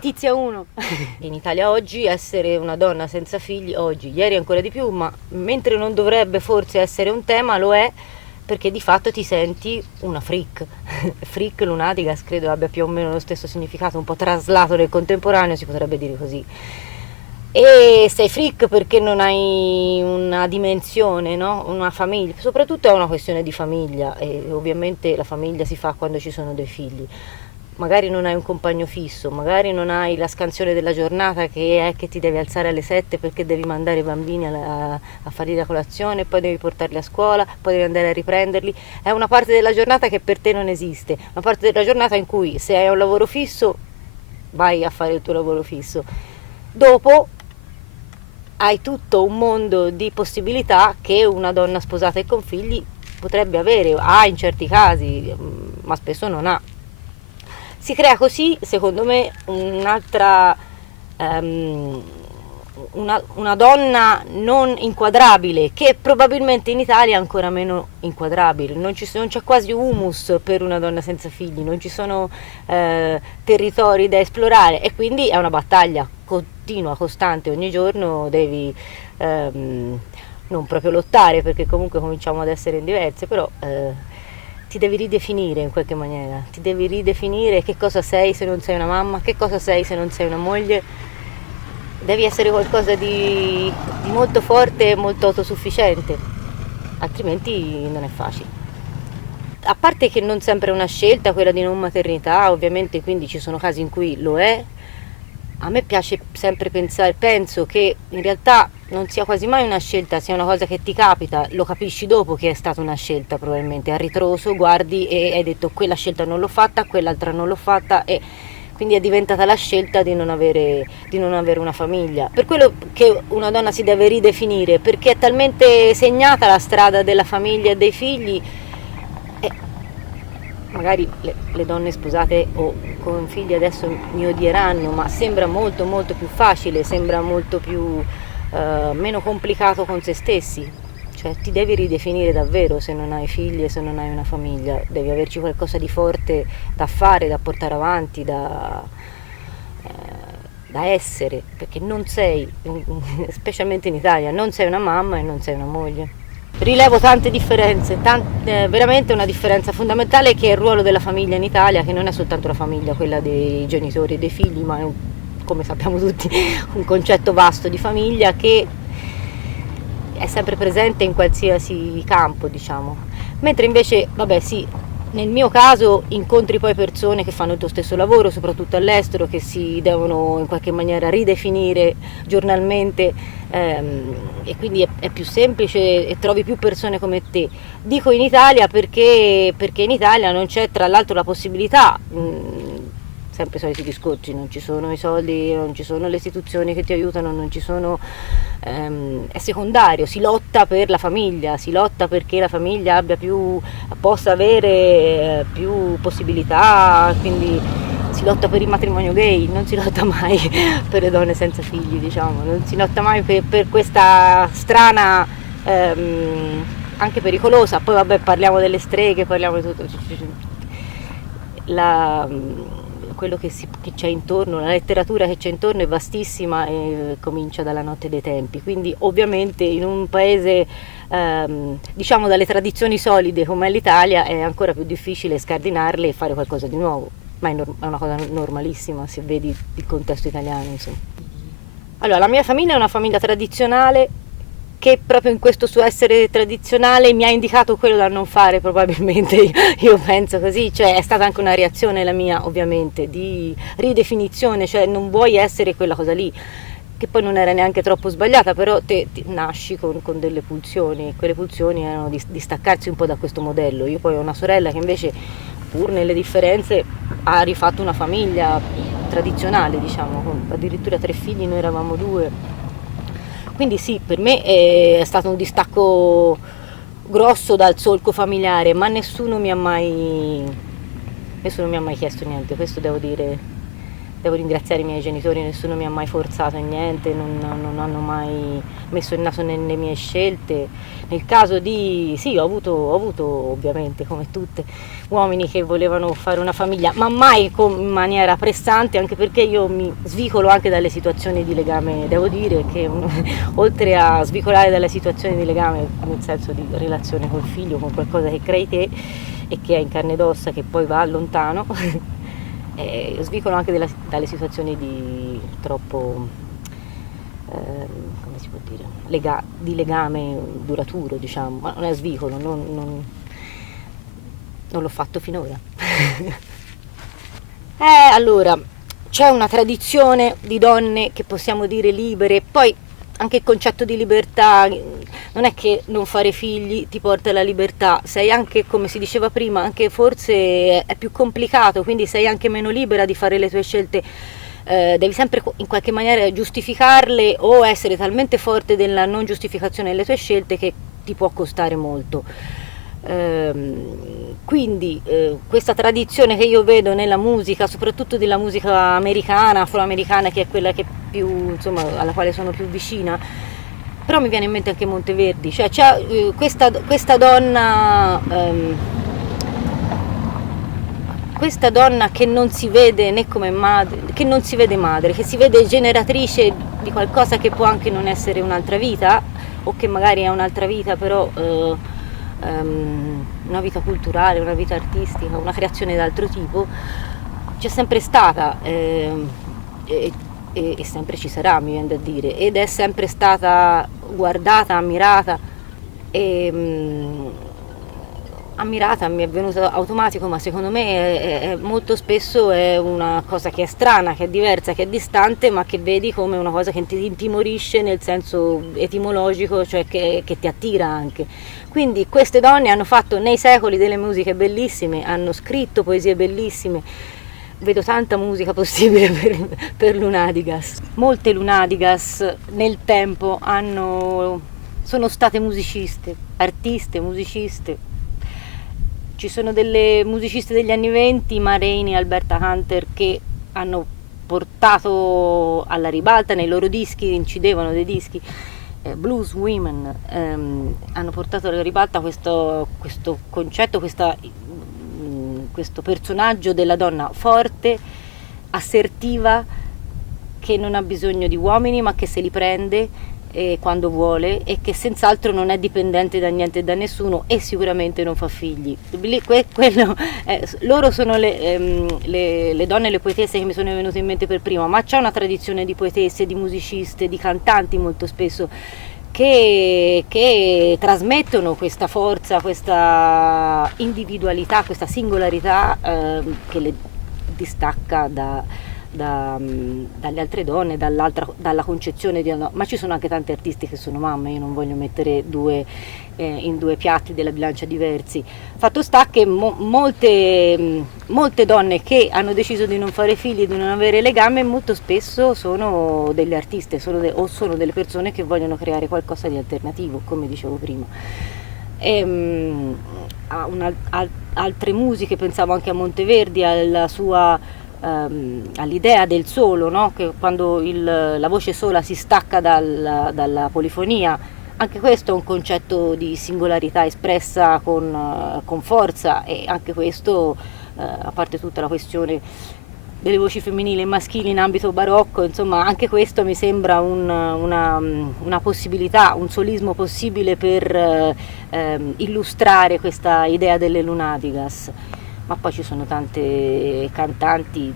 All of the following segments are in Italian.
Letizia 1. In Italia oggi essere una donna senza figli, oggi, ieri ancora di più, ma mentre non dovrebbe forse essere un tema, lo è perché di fatto ti senti una freak. Freak, lunatica, credo abbia più o meno lo stesso significato, un po' traslato nel contemporaneo, si potrebbe dire così. E sei freak perché non hai una dimensione, no? Una famiglia, soprattutto è una questione di famiglia e ovviamente la famiglia si fa quando ci sono dei figli. Magari non hai un compagno fisso, magari non hai la scansione della giornata che è che ti devi alzare alle 7 perché devi mandare i bambini a fare la colazione, poi devi portarli a scuola, poi devi andare a riprenderli. È una parte della giornata che per te non esiste, una parte della giornata in cui se hai un lavoro fisso vai a fare il tuo lavoro fisso. Dopo hai tutto un mondo di possibilità che una donna sposata e con figli potrebbe avere, ha in certi casi, ma spesso non ha. Si crea così, secondo me, una donna non inquadrabile, che probabilmente in Italia è ancora meno inquadrabile. Non c'è quasi humus per una donna senza figli, non ci sono territori da esplorare e quindi è una battaglia continua, costante, ogni giorno devi non proprio lottare perché comunque cominciamo ad essere diverse, però ti devi ridefinire in qualche maniera, ti devi ridefinire che cosa sei se non sei una mamma, che cosa sei se non sei una moglie. Devi essere qualcosa di molto forte e molto autosufficiente, altrimenti non è facile. A parte che non sempre è una scelta quella di non maternità, ovviamente, quindi ci sono casi in cui lo è. A me piace sempre pensare, penso che in realtà non sia quasi mai una scelta, sia una cosa che ti capita, lo capisci dopo che è stata una scelta probabilmente, a ritroso guardi e hai detto quella scelta non l'ho fatta, quell'altra non l'ho fatta e quindi è diventata la scelta di non avere una famiglia. Per quello che una donna si deve ridefinire, perché è talmente segnata la strada della famiglia e dei figli. Magari le donne sposate o con figli adesso mi odieranno, ma sembra molto molto più facile, sembra molto più meno complicato con se stessi. Cioè ti devi ridefinire davvero se non hai figli e se non hai una famiglia, devi averci qualcosa di forte da fare, da portare avanti, da essere, perché non sei, specialmente in Italia, non sei una mamma e non sei una moglie. Rilevo tante differenze, veramente una differenza fondamentale che è il ruolo della famiglia in Italia, che non è soltanto la famiglia, quella dei genitori e dei figli, ma è come sappiamo tutti un concetto vasto di famiglia che è sempre presente in qualsiasi campo, diciamo. Mentre invece, vabbè sì, nel mio caso incontri poi persone che fanno il tuo stesso lavoro, soprattutto all'estero, che si devono in qualche maniera ridefinire giornalmente e quindi è più semplice e trovi più persone come te. Dico in Italia perché in Italia non c'è tra l'altro la possibilità, sempre i soliti discorsi, non ci sono i soldi, non ci sono le istituzioni che ti aiutano, non ci sono, è secondario, si lotta per la famiglia, si lotta perché la famiglia possa avere più possibilità, quindi si lotta per il matrimonio gay, non si lotta mai per le donne senza figli, diciamo, non si lotta mai per questa strana, anche pericolosa, poi vabbè parliamo delle streghe, parliamo di tutto, quello che c'è intorno, la letteratura che c'è intorno è vastissima e comincia dalla notte dei tempi, quindi ovviamente in un paese diciamo dalle tradizioni solide come l'Italia è ancora più difficile scardinarle e fare qualcosa di nuovo, ma è una cosa normalissima se vedi il contesto italiano, insomma. Allora, la mia famiglia è una famiglia tradizionale che proprio in questo suo essere tradizionale mi ha indicato quello da non fare probabilmente, io penso così, cioè è stata anche una reazione la mia ovviamente di ridefinizione, cioè non vuoi essere quella cosa lì, che poi non era neanche troppo sbagliata, però te nasci con delle pulsioni e quelle pulsioni erano di staccarsi un po' da questo modello. Io poi ho una sorella che invece pur nelle differenze ha rifatto una famiglia tradizionale, diciamo, con addirittura 3 figli, noi eravamo 2. Quindi sì, per me è stato un distacco grosso dal solco familiare, ma nessuno mi ha mai chiesto niente, questo devo dire Devo ringraziare i miei genitori, nessuno mi ha mai forzato a niente, non hanno mai messo il naso nelle mie scelte. Nel caso di, sì, ho avuto ovviamente come tutte uomini che volevano fare una famiglia, ma mai in maniera pressante, anche perché io mi svicolo anche dalle situazioni di legame, devo dire che oltre a svicolare dalle situazioni di legame, nel senso di relazione col figlio, con qualcosa che crei te e che è in carne ed ossa, che poi va lontano, svicolo anche dalle situazioni di troppo, come si può dire, di legame duraturo, diciamo, ma non è svicolo, non l'ho fatto finora. Allora, c'è una tradizione di donne che possiamo dire libere, poi anche il concetto di libertà non è che non fare figli ti porta alla libertà, sei anche, come si diceva prima, anche forse è più complicato, quindi sei anche meno libera di fare le tue scelte, devi sempre in qualche maniera giustificarle o essere talmente forte della non giustificazione delle tue scelte che ti può costare molto. Quindi questa tradizione che io vedo nella musica, soprattutto della musica americana, afroamericana, che è quella che più, insomma, alla quale sono più vicina, però mi viene in mente anche Monteverdi, cioè c'è questa donna che non si vede né come madre, che non si vede madre, che si vede generatrice di qualcosa che può anche non essere un'altra vita, o che magari è un'altra vita, però una vita culturale, una vita artistica, una creazione d'altro tipo, c'è sempre stata e sempre ci sarà, mi viene da dire, ed è sempre stata guardata, ammirata e ammirata mi è venuto automatico, ma secondo me molto spesso è una cosa che è strana, che è diversa, che è distante, ma che vedi come una cosa che ti intimorisce nel senso etimologico, cioè che ti attira anche. Quindi queste donne hanno fatto nei secoli delle musiche bellissime, hanno scritto poesie bellissime. Vedo tanta musica possibile per Lunadigas. Molte Lunadigas nel tempo sono state musiciste, artiste, musiciste. Ci sono delle musiciste degli anni 20, Ma Rainey e Alberta Hunter, che hanno portato alla ribalta nei loro dischi, incidevano dei dischi, Blues Women, hanno portato alla ribalta questo concetto, questo personaggio della donna forte, assertiva, che non ha bisogno di uomini ma che se li prende quando vuole e che senz'altro non è dipendente da niente e da nessuno e sicuramente non fa figli. Loro sono le donne, le poetesse che mi sono venute in mente per prima, ma c'è una tradizione di poetesse, di musiciste, di cantanti molto spesso che trasmettono questa forza, questa individualità, questa singolarità che le distacca dalle altre donne, dalla concezione di no. Ma ci sono anche tanti artisti che sono mamme, io non voglio mettere in due piatti della bilancia diversi. Fatto sta che molte donne che hanno deciso di non fare figli, di non avere legame, molto spesso sono delle artiste, o sono delle persone che vogliono creare qualcosa di alternativo, come dicevo prima. Altre musiche, pensavo anche a Monteverdi, all'idea del solo, no? Che quando la voce sola si stacca dalla polifonia, anche questo è un concetto di singolarità espressa con forza, e anche questo, a parte tutta la questione delle voci femminili e maschili in ambito barocco, insomma anche questo mi sembra una possibilità, un solismo possibile per illustrare questa idea delle Lunatigas. Ma poi ci sono tante cantanti,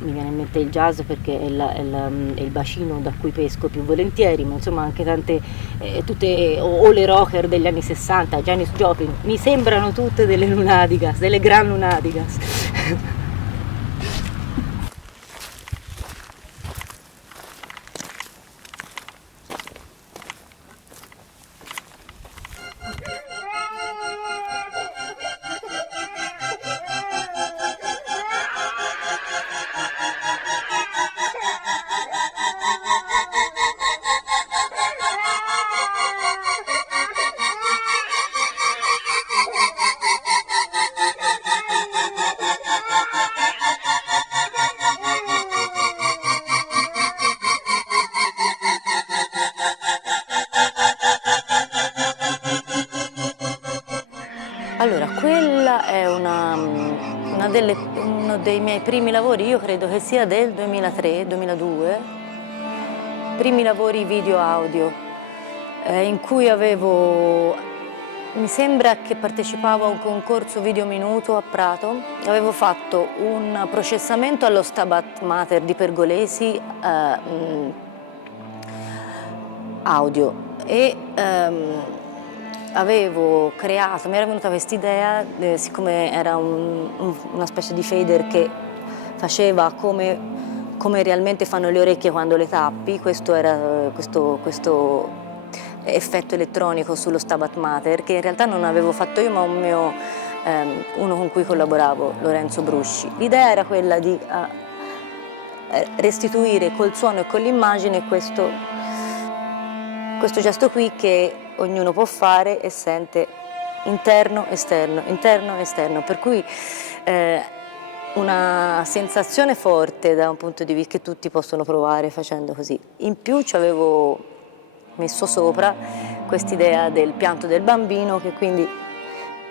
mi viene in mente il jazz perché è il bacino da cui pesco più volentieri, ma insomma anche tante, o le rocker degli anni 60, Janis Joplin, mi sembrano tutte delle Lunatigas, delle gran Lunatigas. è uno dei miei primi lavori, io credo che sia del 2003-2002, primi lavori video-audio, in cui mi sembra che partecipavo a un concorso Video Minuto a Prato, avevo fatto un processamento allo Stabat Mater di Pergolesi audio e avevo creato, mi era venuta questa idea, siccome era una specie di fader che faceva come realmente fanno le orecchie quando le tappi, questo era questo effetto elettronico sullo Stabat Mater, che in realtà non avevo fatto io ma uno con cui collaboravo, Lorenzo Brusci. L'idea era quella di restituire col suono e con l'immagine questo gesto qui che ognuno può fare e sente interno, esterno, per cui una sensazione forte da un punto di vista che tutti possono provare facendo così. In più ci avevo messo sopra quest'idea del pianto del bambino, che quindi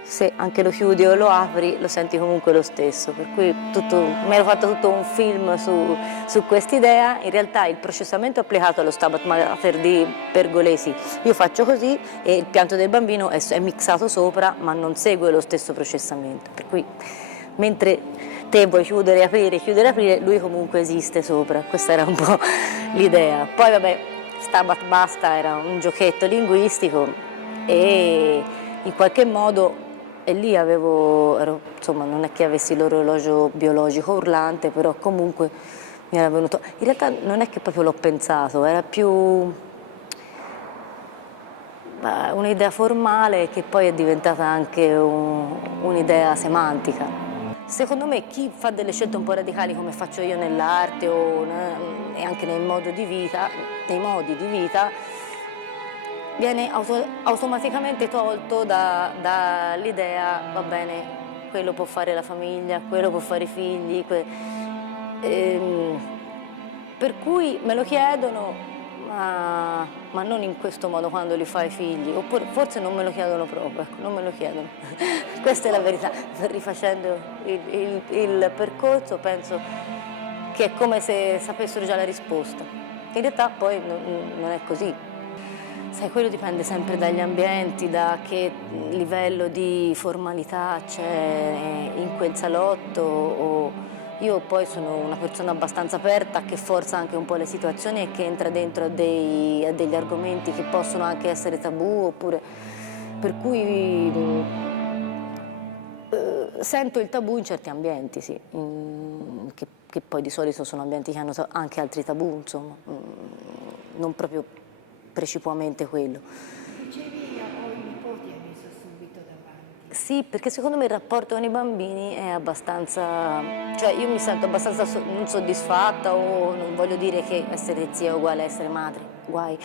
se anche lo chiudi o lo apri lo senti comunque lo stesso, per cui mi ero fatto tutto un film su quest'idea. In realtà il processamento applicato allo Stabat Mater di Pergolesi, io faccio così e il pianto del bambino è mixato sopra ma non segue lo stesso processamento, per cui mentre te vuoi chiudere e aprire, lui comunque esiste sopra. Questa era un po' l'idea. Poi vabbè, Stabat Basta era un giochetto linguistico e in qualche modo, e lì insomma, non è che avessi l'orologio biologico urlante, però comunque mi era venuto. In realtà non è che proprio l'ho pensato, era più un'idea formale che poi è diventata anche un'idea semantica. Secondo me chi fa delle scelte un po' radicali come faccio io nell'arte e anche nei modi di vita, viene automaticamente tolto dall'idea, va bene, quello può fare la famiglia, quello può fare i figli, per cui me lo chiedono, ma non in questo modo quando li fai figli, oppure forse non me lo chiedono proprio, ecco, non me lo chiedono. Questa è la verità. Rifacendo il percorso penso che è come se sapessero già la risposta. In realtà poi non è così. Sai, quello dipende sempre dagli ambienti, da che livello di formalità c'è in quel salotto. Io poi sono una persona abbastanza aperta che forza anche un po' le situazioni e che entra dentro a degli argomenti che possono anche essere tabù, oppure per cui sento il tabù in certi ambienti, sì, che poi di solito sono ambienti che hanno anche altri tabù, insomma, non proprio precipuamente quello. Dicevi a i nipoti hai messo subito davanti. Sì, perché secondo me il rapporto con i bambini è abbastanza, cioè io mi sento abbastanza non soddisfatta, o non voglio dire che essere zia è uguale a essere madre, guai,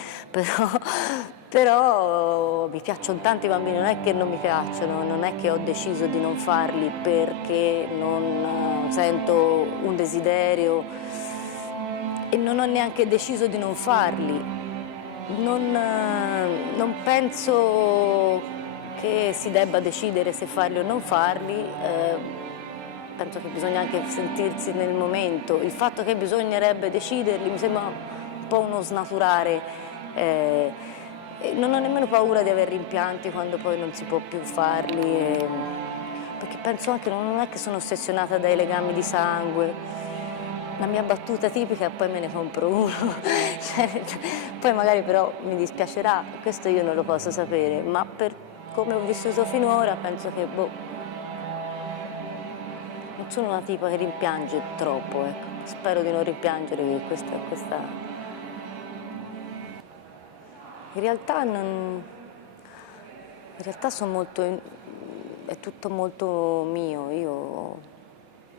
però mi piacciono tanti bambini, non è che non mi piacciono, non è che ho deciso di non farli perché non sento un desiderio e non ho neanche deciso di non farli. Non penso che si debba decidere se farli o non farli, penso che bisogna anche sentirsi nel momento. Il fatto che bisognerebbe deciderli mi sembra un po' uno snaturare, non ho nemmeno paura di avere rimpianti quando poi non si può più farli, perché penso anche, non è che sono ossessionata dai legami di sangue. La mia battuta tipica, poi me ne compro uno, poi magari però mi dispiacerà, questo io non lo posso sapere, ma per come ho vissuto finora penso che non sono una tipa che rimpiange troppo, ecco. Spero di non rimpiangere, che questa. In realtà è tutto molto mio, io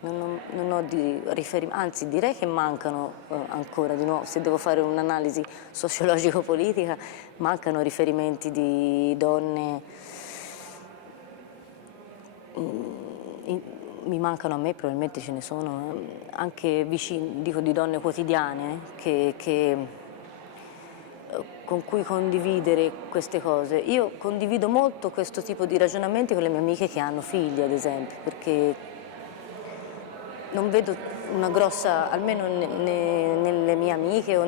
non ho riferimenti, anzi direi che mancano ancora, di nuovo, se devo fare un'analisi sociologico-politica, mancano riferimenti di donne, mi mancano a me, probabilmente ce ne sono, anche vicini, dico di donne quotidiane, con cui condividere queste cose. Io condivido molto questo tipo di ragionamenti con le mie amiche che hanno figli, ad esempio, perché non vedo una grossa, almeno nelle mie amiche o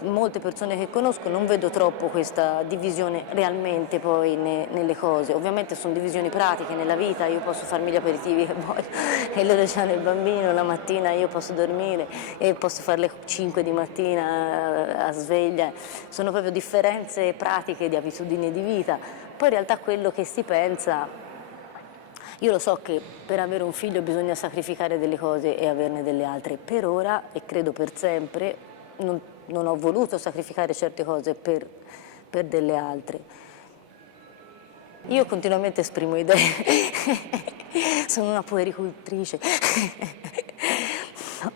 molte persone che conosco, non vedo troppo questa divisione realmente poi nelle cose. Ovviamente sono divisioni pratiche nella vita, io posso farmi gli aperitivi che voglio e loro hanno il bambino, la mattina io posso dormire e posso fare le 5 di mattina a sveglia. Sono proprio differenze pratiche di abitudini di vita. Poi in realtà quello che si pensa, io lo so che per avere un figlio bisogna sacrificare delle cose e averne delle altre. Per ora, e credo per sempre, non ho voluto sacrificare certe cose per delle altre. Io continuamente esprimo idee, sono una puericultrice. No.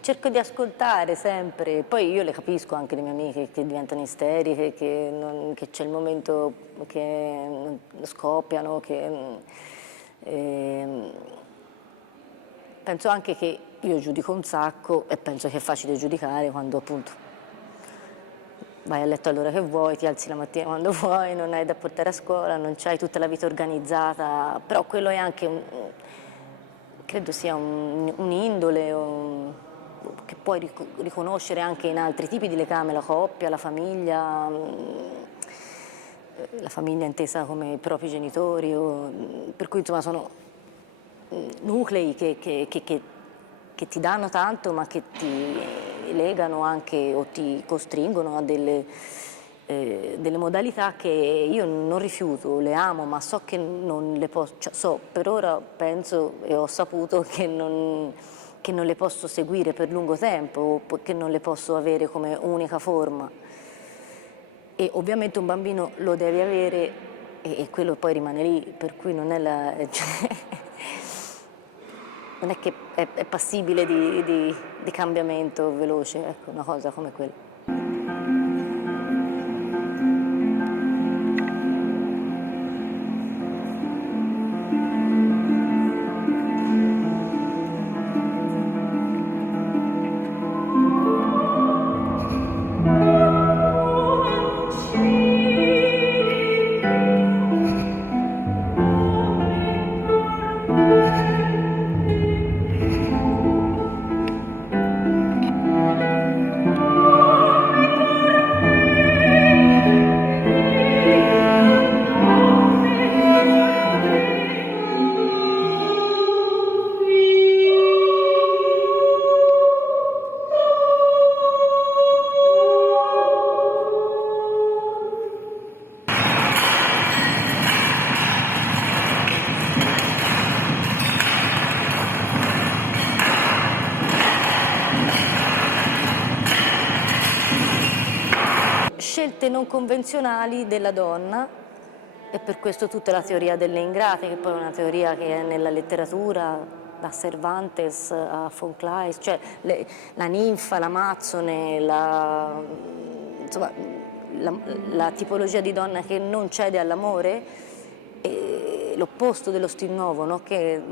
Cerco di ascoltare sempre, poi io le capisco anche le mie amiche che diventano isteriche, che c'è il momento che scoppiano, penso anche che io giudico un sacco e penso che è facile giudicare quando appunto vai a letto all'ora che vuoi, ti alzi la mattina quando vuoi, non hai da portare a scuola, non c'hai tutta la vita organizzata, però quello è anche credo sia un'indole che puoi riconoscere anche in altri tipi di legame, la coppia, la famiglia intesa come i propri genitori, per cui insomma sono nuclei che ti danno tanto ma che ti legano anche o ti costringono a delle modalità che io non rifiuto, le amo, ma so che non le posso, cioè, per ora penso e ho saputo che non le posso seguire per lungo tempo, o che non le posso avere come unica forma. E ovviamente un bambino lo devi avere e quello poi rimane lì, per cui non è non è che è passibile di cambiamento veloce, ecco, una cosa come quella. Scelte non convenzionali della donna, e per questo tutta la teoria delle ingrate, che poi è una teoria che è nella letteratura, da Cervantes a von Kleist, cioè la ninfa, l'amazzone, insomma, la tipologia di donna che non cede all'amore, l'opposto dello stil nuovo, no? Che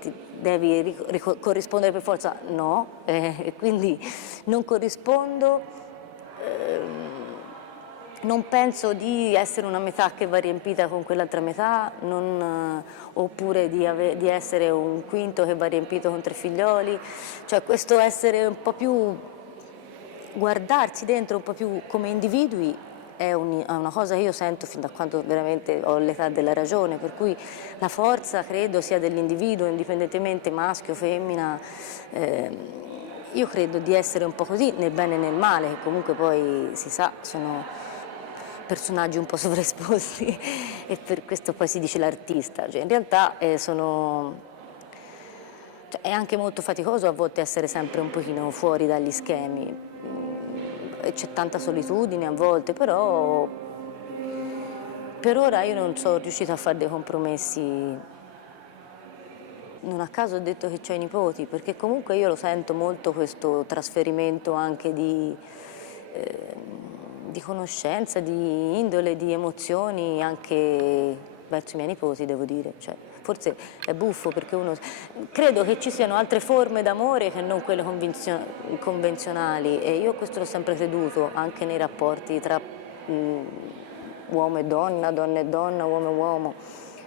ti devi corrispondere per forza, no, e quindi non corrispondo. Non penso di essere una metà che va riempita con quell'altra metà, oppure di essere un quinto che va riempito con 3 figlioli, cioè questo essere un po' più, guardarsi dentro un po' più come individui è una cosa che io sento fin da quando veramente ho l'età della ragione, per cui la forza credo sia dell'individuo, indipendentemente maschio o femmina. Io credo di essere un po' così, nel bene e nel male, che comunque poi si sa, sono personaggi un po' sovraesposti e per questo poi si dice l'artista. Cioè, in realtà è anche molto faticoso a volte essere sempre un pochino fuori dagli schemi, c'è tanta solitudine a volte, però per ora io non sono riuscita a fare dei compromessi. Non a caso ho detto che ho i nipoti, perché comunque io lo sento molto questo trasferimento anche di conoscenza, di indole, di emozioni anche verso i miei nipoti, devo dire. Cioè, forse è buffo perché uno... Credo che ci siano altre forme d'amore che non quelle convenzionali, e io questo l'ho sempre creduto, anche nei rapporti tra uomo e donna e donna, uomo e uomo.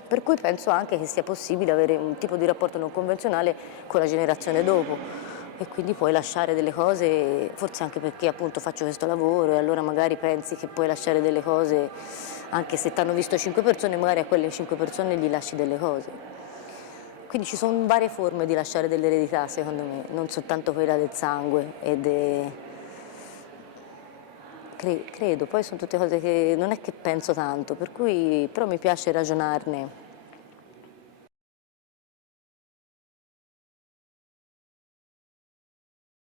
Per cui penso anche che sia possibile avere un tipo di rapporto non convenzionale con la generazione dopo, e quindi puoi lasciare delle cose, forse anche perché appunto faccio questo lavoro, e allora magari pensi che puoi lasciare delle cose, anche se ti hanno visto 5 persone, magari a quelle 5 persone gli lasci delle cose. Quindi ci sono varie forme di lasciare delle eredità, secondo me, non soltanto quella del sangue credo, poi sono tutte cose che non è che penso tanto, per cui però mi piace ragionarne.